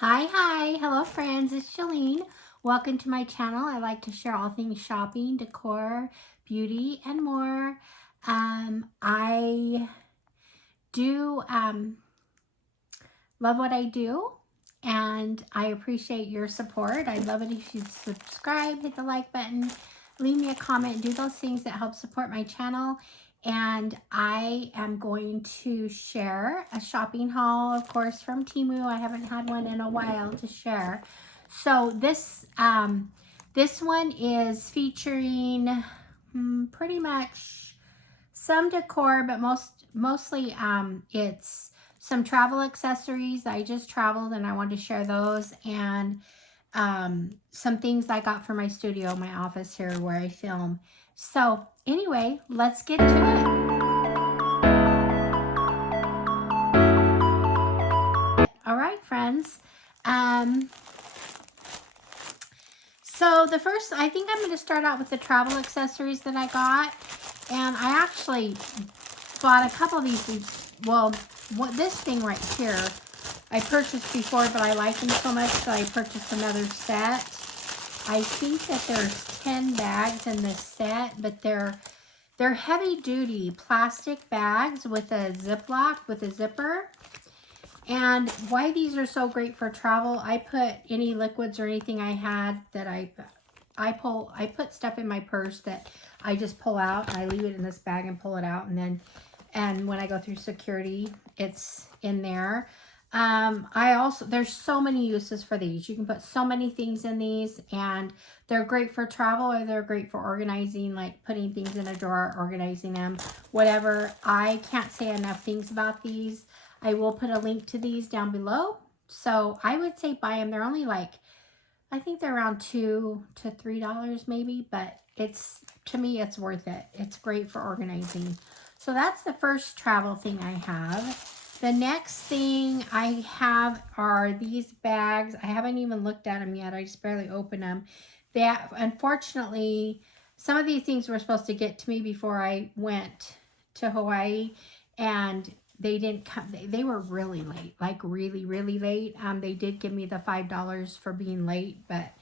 Hi, hello friends, it's Shalene. Welcome to my channel. I like to share all things shopping, decor, beauty, and more. I do love what I do, and I appreciate your support. I'd love it if you'd subscribe, hit the like button, leave me a comment, do those things that help support my channel. And I am going to share a shopping haul, of course, from Temu. I haven't had one in a while to share. So this one is featuring pretty much some decor, but mostly it's some travel accessories. I just traveled and I wanted to share those, and some things I got for my studio, my office here where I film. So anyway, let's get to it. All right, friends. So the first, I think I'm going to start out with the travel accessories that I got. And I actually bought a couple of these. Well, this thing right here, I purchased before, but I like them so much that I purchased another set. I think that there's 10 bags in this set, but they're heavy-duty plastic bags with a Ziploc, with a zipper. And why these are so great for travel, I put any liquids or anything I had that I put stuff in my purse that I just pull out. I leave it in this bag and pull it out, and when I go through security, it's in there. There's so many uses for these. You can put so many things in these, and they're great for travel, or they're great for organizing, like putting things in a drawer, organizing them, whatever. I can't say enough things about these. I will put a link to these down below. So I would say buy them. They're only like, I think they're around $2 to $3 maybe, but to me, it's worth it. It's great for organizing. So that's the first travel thing I have. The next thing I have are these bags. I haven't even looked at them yet. I just barely opened them. Unfortunately, some of these things were supposed to get to me before I went to Hawaii, and they didn't come. They were really late, like really, really late. They did give me the $5 for being late, but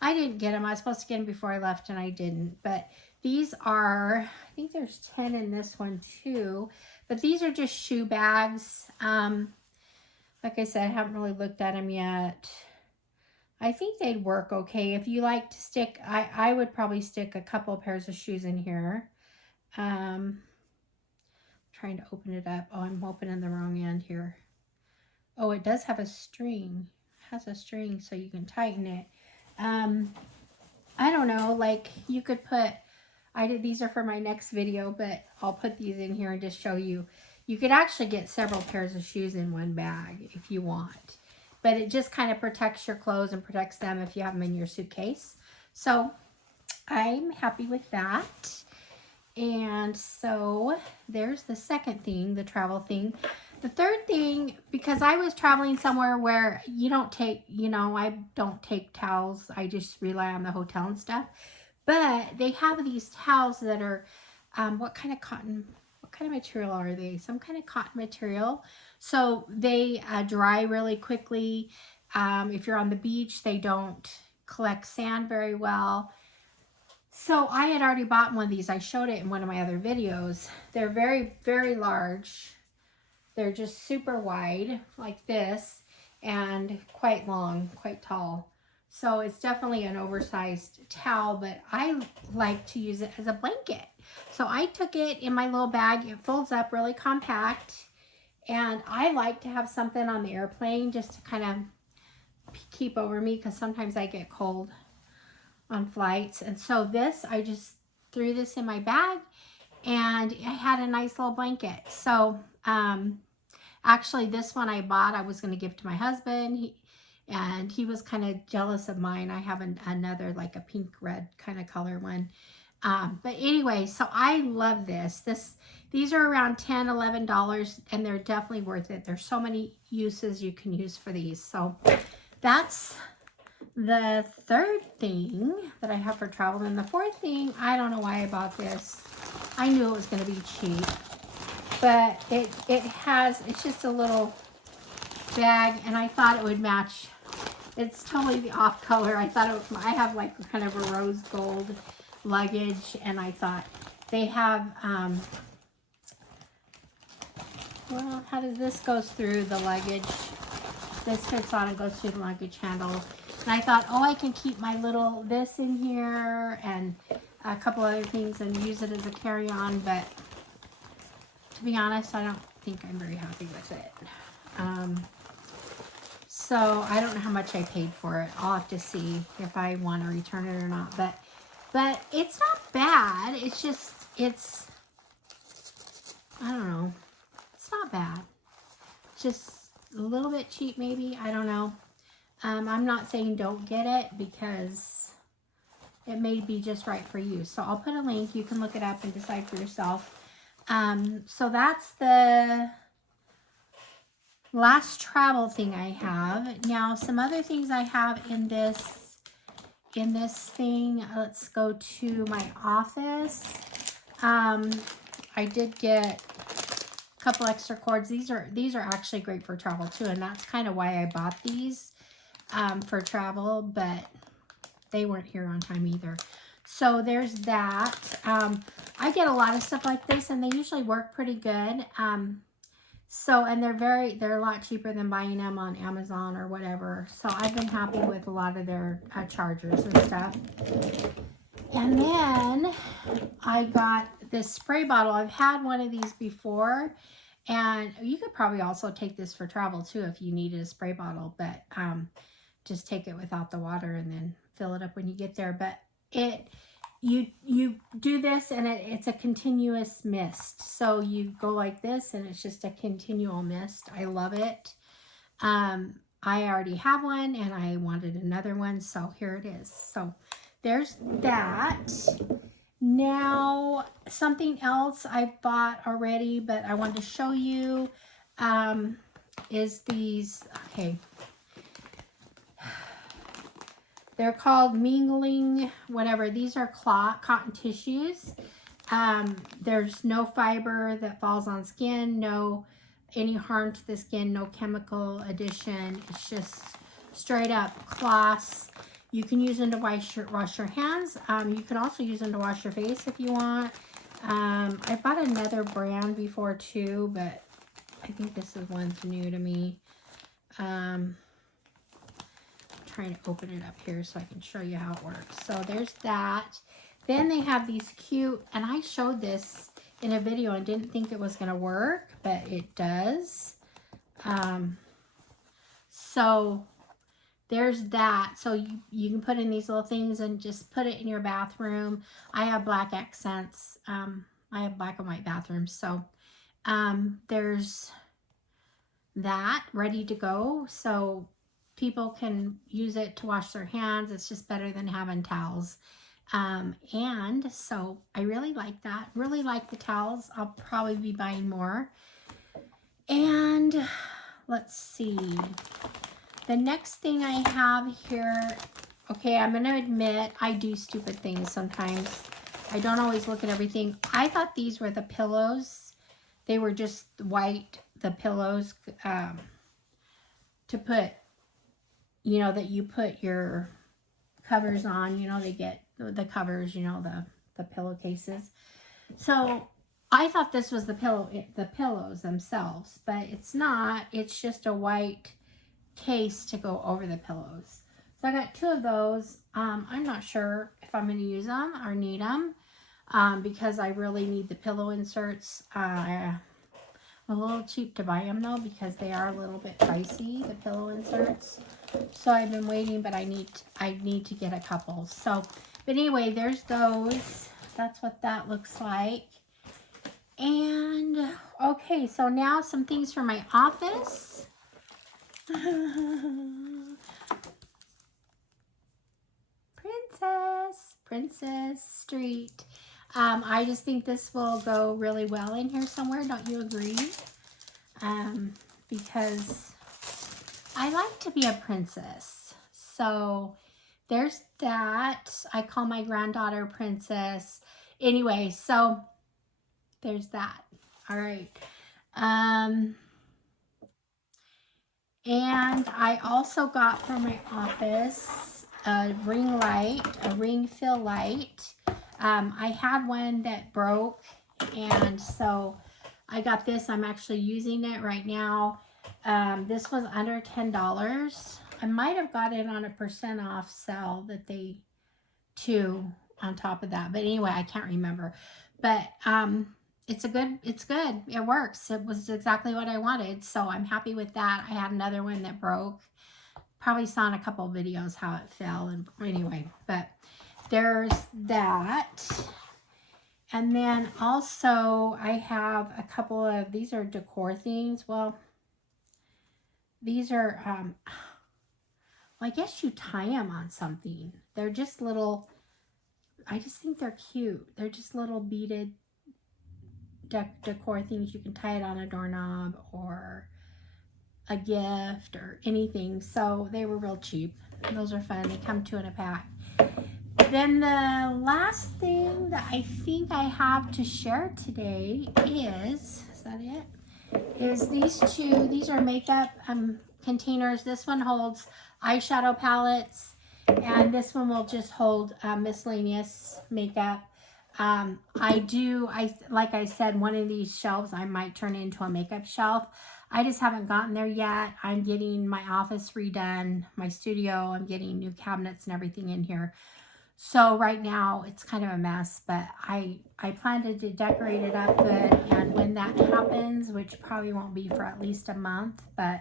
I didn't get them. I was supposed to get them before I left, and I didn't. But these are, I think there's 10 in this one too. But these are just shoe bags. Like I said, I haven't really looked at them yet. I think they'd work okay. If you like to stick, I would probably stick a couple of pairs of shoes in here. Trying to open it up. Oh, I'm opening the wrong end here. Oh, it does have a string. It has a string so you can tighten it. I don't know, like you could put, these are for my next video, but I'll put these in here and just show you. You could actually get several pairs of shoes in one bag if you want. But it just kind of protects your clothes and protects them if you have them in your suitcase. So I'm happy with that. And so there's the second thing, the travel thing. The third thing, because I was traveling somewhere where you don't take, I don't take towels. I just rely on the hotel and stuff. But they have these towels that are, what kind of material are they? Some kind of cotton material. So they dry really quickly. If you're on the beach, they don't collect sand very well. So I had already bought one of these. I showed it in one of my other videos. They're very, very large. They're just super wide like this and quite long, quite tall. So it's definitely an oversized towel, but I like to use it as a blanket. So I took it in my little bag. It folds up really compact. And I like to have something on the airplane just to kind of keep over me, because sometimes I get cold on flights. And so this, I just threw this in my bag, and I had a nice little blanket. So actually this one I bought, I was going to give to my husband, and he was kind of jealous of mine. I have another like a pink red kind of color one. But anyway, so I love this. These are around $10, $11, and they're definitely worth it. There's so many uses you can use for these. So that's the third thing that I have for travel. And the fourth thing, I don't know why I bought this. I knew it was going to be cheap, but it's just a little bag, and I thought it would match It's totally the off color. I thought it was, I have like kind of a rose gold luggage, and I thought they have, well, how does this goes through the luggage? This fits on and goes through the luggage handle. And I thought, oh, I can keep my little this in here and a couple other things and use it as a carry-on, but to be honest, I don't think I'm very happy with it. So I don't know how much I paid for it. I'll have to see if I want to return it or not. But it's not bad. It's just, it's, I don't know. It's not bad. Just a little bit cheap maybe. I don't know. I'm not saying don't get it because it may be just right for you. So I'll put a link. You can look it up and decide for yourself. So that's the last travel thing I have. Now, some other things I have in this thing. Let's go to my office. I did get a couple extra cords. These are actually great for travel too, and that's kind of why I bought these for travel, but they weren't here on time either. So there's that. I get a lot of stuff like this, and they usually work pretty good. So, and they're a lot cheaper than buying them on Amazon or whatever. So I've been happy with a lot of their chargers and stuff. And then I got this spray bottle. I've had one of these before, and you could probably also take this for travel too if you needed a spray bottle, but just take it without the water and then fill it up when you get there. But you do this, and it's a continuous mist. So you go like this, and it's just a continual mist. I love it. I already have one, and I wanted another one, so here it is. So there's that. Now, something else I've bought already, but I wanted to show you is these. Okay. They're called mingling, whatever. These are cotton tissues. There's no fiber that falls on skin, no any harm to the skin, no chemical addition. It's just straight up cloths. You can use them to wash your hands. You can also use them to wash your face if you want. I bought another brand before too, but I think this is one's new to me. Trying to open it up here so I can show you how it works. So there's that. Then they have these cute, and I showed this in a video and didn't think it was going to work, but it does. So there's that. So you can put in these little things and just put it in your bathroom. I have black accents. I have black and white bathrooms. So there's that ready to go. So people can use it to wash their hands. It's just better than having towels. And so I really like that. Really like the towels. I'll probably be buying more. And let's see. The next thing I have here, okay, I'm going to admit I do stupid things sometimes. I don't always look at everything. I thought these were the pillows. They were just white, the pillows to put, you know, that you put your covers on. You know, they get the covers, you know, the pillowcases. So I thought this was the pillows themselves, but it's not. It's just a white case to go over the pillows. So I got two of those. I'm not sure if I'm going to use them or need them because I really need the pillow inserts. I'm a little cheap to buy them though because they are a little bit pricey, the pillow inserts. So I've been waiting, but I need to get a couple. So, but anyway, there's those. That's what that looks like. And okay, so now some things for my office. Princess Street. I just think this will go really well in here somewhere. Don't you agree? Because I like to be a princess. So there's that. I call my granddaughter Princess. Anyway, so there's that. All right. And I also got from my office a ring light, a ring fill light. I had one that broke, and so I got this. I'm actually using it right now. This was under $10. I might have got it on a % off sale that they too on top of that. But anyway, I can't remember. But it's good. It works. It was exactly what I wanted. So I'm happy with that. I had another one that broke. Probably saw in a couple of videos how it fell. And anyway, but there's that. And then also I have a couple of, these are decor things. Well, these are, well, I guess you tie them on something. They're just little, I just think they're cute. They're just little beaded decor things. You can tie it on a doorknob or a gift or anything. So they were real cheap. Those are fun. They come two in a pack. Then the last thing that I think I have to share today is that it? Is these two. These are makeup containers. This one holds eyeshadow palettes, and this one will just hold miscellaneous makeup. Like I said, one of these shelves I might turn into a makeup shelf. I just haven't gotten there yet. I'm getting my office redone, my studio. I'm getting new cabinets and everything in here. So right now it's kind of a mess, but I plan to decorate it up good. And when that happens, which probably won't be for at least a month, but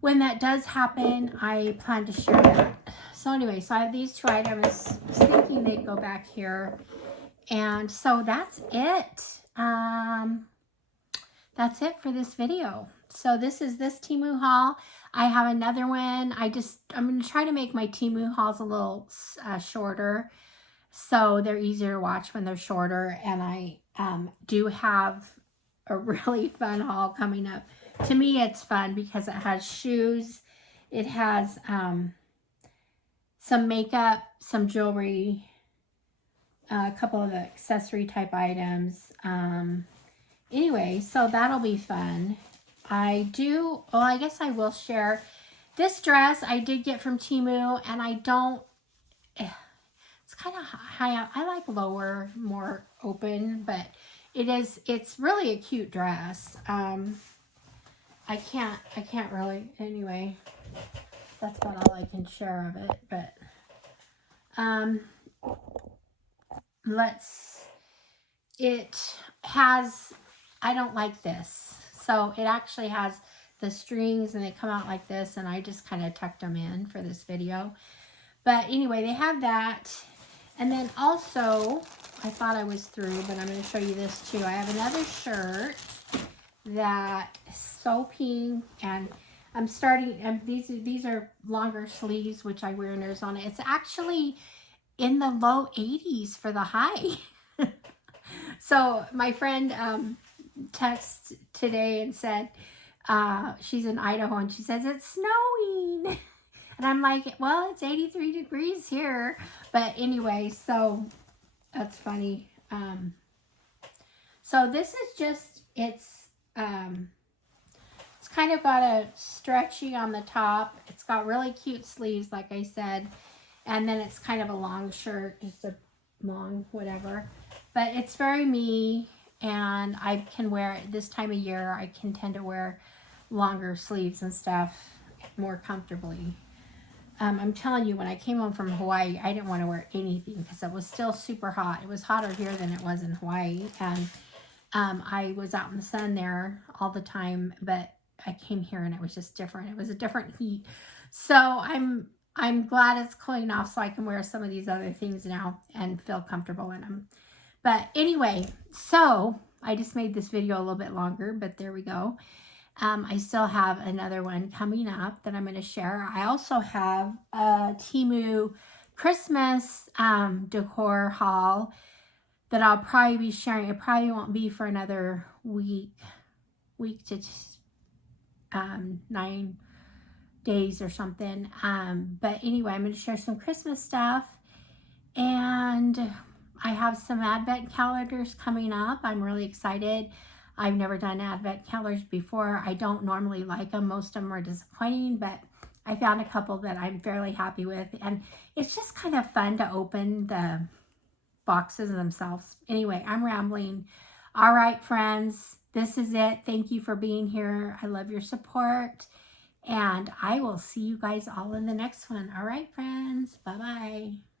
when that does happen, I plan to share that. So anyway, so I have these two items. I was thinking they'd go back here. And so that's it. That's it for this video. So this is this Temu haul. I have another one. I'm going to try to make my Temu hauls a little shorter, so they're easier to watch when they're shorter. And I do have a really fun haul coming up. To me, it's fun because it has shoes. It has some makeup, some jewelry, a couple of accessory type items. Anyway, so that'll be fun. I guess I will share this dress I did get from Temu, and it's kind of high up. I like lower, more open, but it's really a cute dress. I can't really, anyway, that's about all I can share of it, but, it has, I don't like this. So it actually has the strings and they come out like this, and I just kind of tucked them in for this video. But anyway, they have that. And then also, I thought I was through, but I'm going to show you this too. I have another shirt that is so pink, and I'm starting, these are longer sleeves, which I wear in Arizona. It's actually in the low 80s for the high. So my friend texted today and said, she's in Idaho, and she says, it's snowing. And I'm like, well, it's 83 degrees here. But anyway, so that's funny. So this is just, it's kind of got a stretchy on the top. It's got really cute sleeves, like I said. And then it's kind of a long shirt, just a long whatever. But it's very me, and I can wear it this time of year. I can tend to wear longer sleeves and stuff more comfortably. I'm telling you, when I came home from Hawaii, I didn't want to wear anything because it was still super hot. It was hotter here than it was in Hawaii. And I was out in the sun there all the time, but I came here and it was just different. It was a different heat. So I'm glad it's cooling off so I can wear some of these other things now and feel comfortable in them. But anyway, so I just made this video a little bit longer, but there we go. I still have another one coming up that I'm going to share. I also have a Temu Christmas decor haul that I'll probably be sharing. It probably won't be for another week to 9 days or something. But anyway, I'm going to share some Christmas stuff, and I have some advent calendars coming up. I'm really excited. I've never done advent calendars before. I don't normally like them. Most of them are disappointing, but I found a couple that I'm fairly happy with. And it's just kind of fun to open the boxes themselves. Anyway, I'm rambling. All right, friends, this is it. Thank you for being here. I love your support. And I will see you guys all in the next one. All right, friends. Bye-bye.